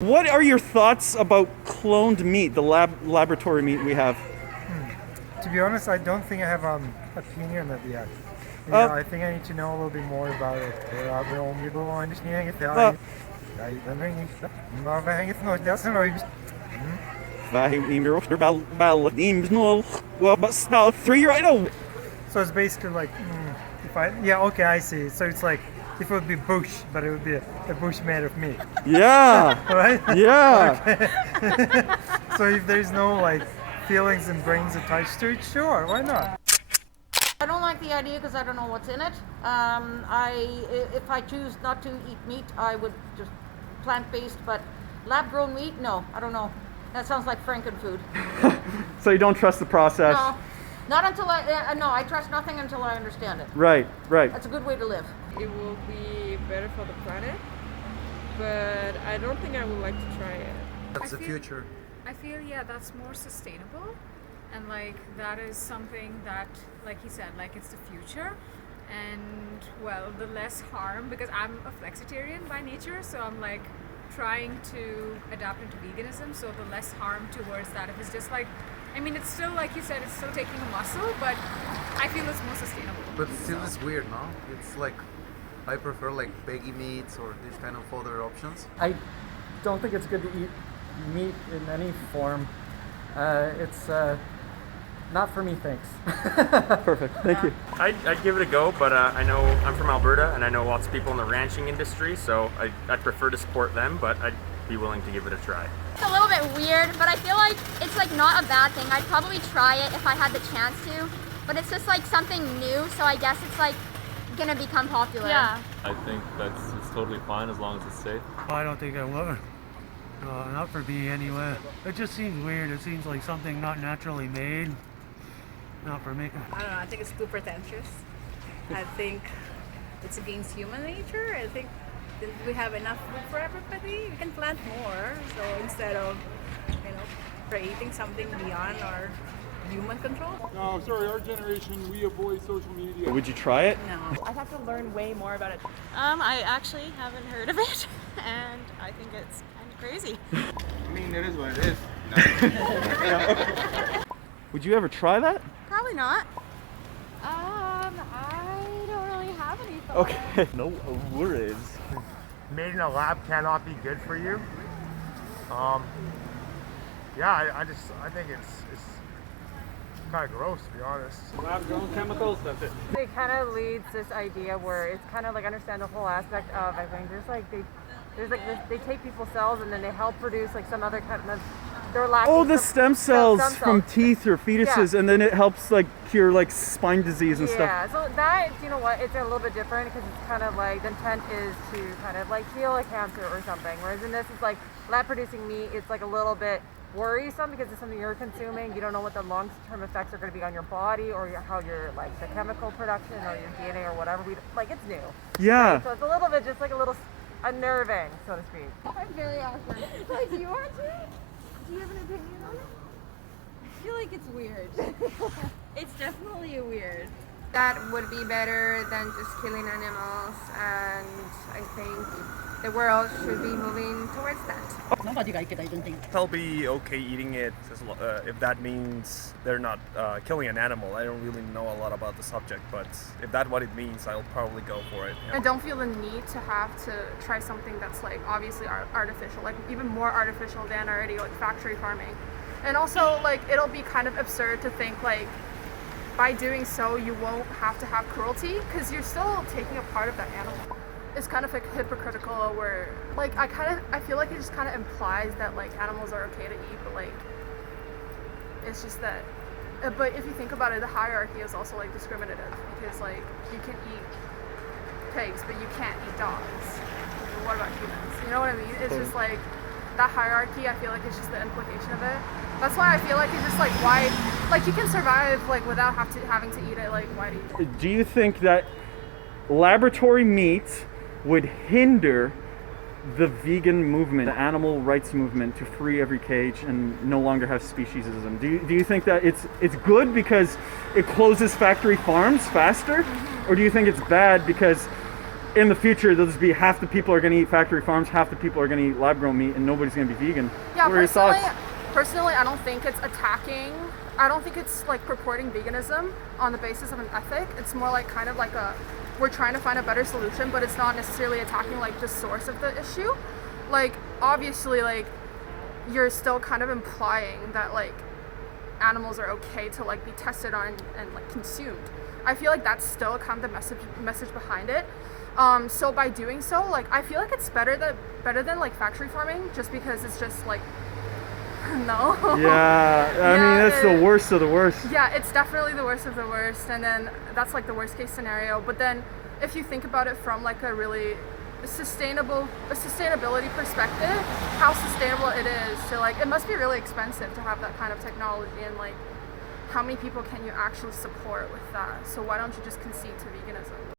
What are your thoughts about cloned meat, the laboratory meat we have? To be honest, I don't think I have an opinion of it yet. I think I need to know a little bit more about it. So it's basically like, okay, I see. So it's like, if it would be bush, but it would be a bush made of meat. Yeah. Right? Yeah. Okay. So if there's no like feelings and brains attached to it, sure, why not? I don't like the idea because I don't know what's in it. If I choose not to eat meat, I would just plant-based, but lab-grown meat, no, I don't know. That sounds like frankenfood. So you don't trust the process? No, not until I trust nothing until I understand it. Right. That's a good way to live. It will be better for the planet, but I don't think I would like to try it. That's the future. I feel, that's more sustainable, and like that is something that, like he said, like it's the future, and well, the less harm, because I'm a flexitarian by nature, so I'm like trying to adapt into veganism, so the less harm towards that. If it's just like, I mean, it's still, like you said, it's still taking a muscle, but I feel it's more sustainable. But still it's weird, no? It's like, I prefer like veggie meats or these kind of other options. I don't think it's good to eat meat in any form. It's not for me, thanks. Perfect. Thank you. I'd give it a go, but I know I'm from Alberta and I know lots of people in the ranching industry, so I'd prefer to support them, but I'd be willing to give it a try. It's a little bit weird, but I feel like it's like not a bad thing. I'd probably try it if I had the chance to, but it's just like something new, so I guess it's like gonna become popular. Yeah. I think it's totally fine as long as it's safe. I don't think I would. Not for me anyway. It just seems weird. It seems like something not naturally made. Not for me. I don't know. I think it's too pretentious. I think it's against human nature. I think that we have enough food for everybody. We can plant more. So instead of, creating something beyond our human control. No, sorry, our generation, we avoid social media. Would you try it? No. I'd have to learn way more about it. I actually haven't heard of it, and I think it's kind of crazy. I mean, it is what it is. No. Would you ever try that? Probably not. I don't really have any thoughts. Okay. No worries. Made in a lab cannot be good for you. I think it's kind of gross, to be honest. Lab-grown chemicals, that's it. It kind of leads this idea where it's kind of like understand the whole aspect of, I think they take people's cells and then they help produce like some other kind of, they're lacking. Oh, the stem cells from teeth or fetuses, and then it helps like cure like spine disease and stuff. Yeah, so that, you know what, it's a little bit different because it's kind of like, the intent is to kind of like heal a cancer or something, whereas in this it's like lab producing meat, it's like a little bit worrisome because it's something you're consuming. You don't know what the long-term effects are going to be on your body or how your like the chemical production or your DNA or whatever. It's new. Yeah. Right? So it's a little bit just like a little unnerving, so to speak. I'm very awkward. Like, do you want to? Do you have an opinion on it? I feel like it's weird. It's definitely weird. That would be better than just killing animals, and I think the world should be moving towards that. Nobody like it, I don't think. I'll be okay eating it if that means they're not killing an animal. I don't really know a lot about the subject, but if that's what it means, I'll probably go for it. I don't feel the need to have to try something that's like obviously artificial, like even more artificial than already like factory farming. And also like it'll be kind of absurd to think like by doing so you won't have to have cruelty because you're still taking a part of that animal. It's kind of like hypocritical where like I feel like it just kind of implies that like animals are okay to eat, but like it's just that but if you think about it, the hierarchy is also like discriminative because like you can eat pigs but you can't eat dogs. And what about humans? You know what I mean? It's just like that hierarchy, I feel like it's just the implication of it. That's why I feel like it's just like why like you can survive like without having to eat it, like why do you Do you think that laboratory meat would hinder the vegan movement, the animal rights movement to free every cage and no longer have speciesism? Do you think that it's good because it closes factory farms faster? Or do you think it's bad because in the future, there'll just be half the people are going to eat factory farms, half the people are going to eat lab-grown meat, and nobody's going to be vegan. Yeah, what are your thoughts? Personally, I don't think it's attacking. I don't think it's like purporting veganism on the basis of an ethic. It's more like kind of like we're trying to find a better solution, but it's not necessarily attacking like the source of the issue. Like obviously, like you're still kind of implying that like animals are okay to like be tested on and like consumed. I feel like that's still kind of the message behind it. So by doing so, like I feel like it's better than like factory farming, just because it's just like no. Yeah, I mean that's the worst of the worst. Yeah, it's definitely the worst of the worst, and then that's like the worst case scenario. But then if you think about it from like a really sustainability perspective, how sustainable it is. So like it must be really expensive to have that kind of technology, and like how many people can you actually support with that? So why don't you just concede to veganism?